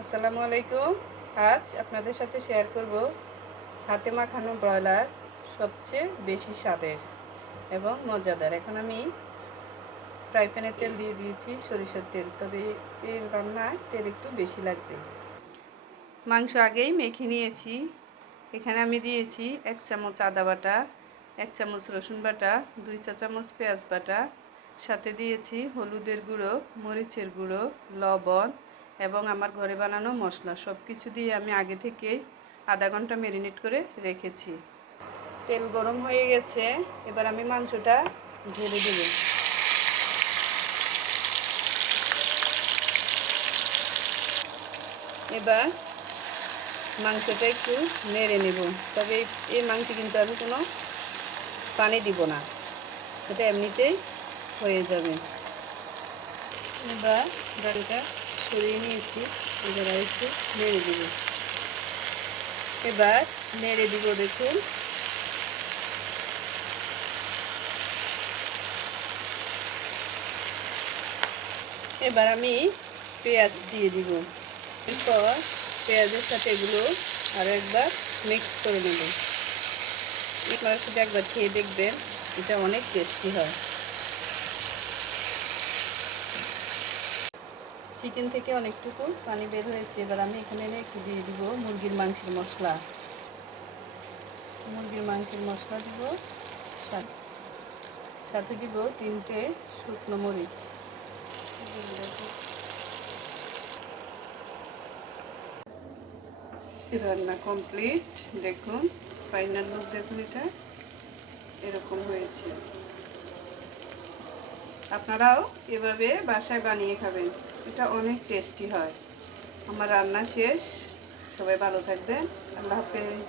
আসসালামু আলাইকুম। আজ আপনাদের সাথে শেয়ার করব হাতে মাখানো ব্রয়লার সবচেয়ে বেশি স্বাদের এবং মজাদার। এখন আমি ফ্রাই প্যানে তেল দিয়ে দিয়েছি, সরিষার তেল, তবে এই রান্নায় তেল একটু বেশি লাগবে। মাংস আগেই মেখে নিয়েছি। এখানে আমি দিয়েছি 1 চামচ আদা বাটা, 1 চামচ রসুন বাটা, 2 চা চামচ পেঁয়াজ বাটা, সাথে দিয়েছি হলুদের গুঁড়ো, মরিচের গুঁড়ো, লবণ এবং আমার ঘরে বানানো মশলা। সব কিছু দিয়ে আমি আগে থেকে আধা ঘন্টা ম্যারিনেট করে রেখেছি। তেল গরম হয়ে গেছে, এবার আমি মাংসটা ঢেলে দেব। এবার মাংসটা একটু নেড়ে নেব, তবে এই মাংসে কিন্তু আমি কোনো পানি দিব না, এটা এমনিতেই হয়ে যাবে। এবার ডালটা সরিয়ে নিয়েছি, এবার একটু নেড়ে দিব। এবার নেড়ে দিব, দেখুন। এবার আমি পেঁয়াজ দিয়ে দিব। এরপর পেঁয়াজের সাথে এগুলো আরও একবার মিক্স করে নেব। আপনারা শুধু একবার খেয়ে দেখবেন, এটা অনেক টেস্টি হয়। চিকেন থেকে অনেকটুকু পানি বের হয়েছে, এবার আমি এখানে একটু দিয়ে দিব মুরগির মাংসের মশলা। মুরগির মাংসের মশলা দিব, সাথে দিব 3টে শুকনো মরিচ। রান্না কমপ্লিট, দেখুন ফাইনাল লুক দেখুন, এটা এরকম হয়েছে। আপনারাও এভাবে বাসায় বানিয়ে খাবেন, এটা অনেক টেস্টি হয়। আমার রান্না শেষ, সবাই ভালো থাকবেন, আল্লাহ হাফেজ।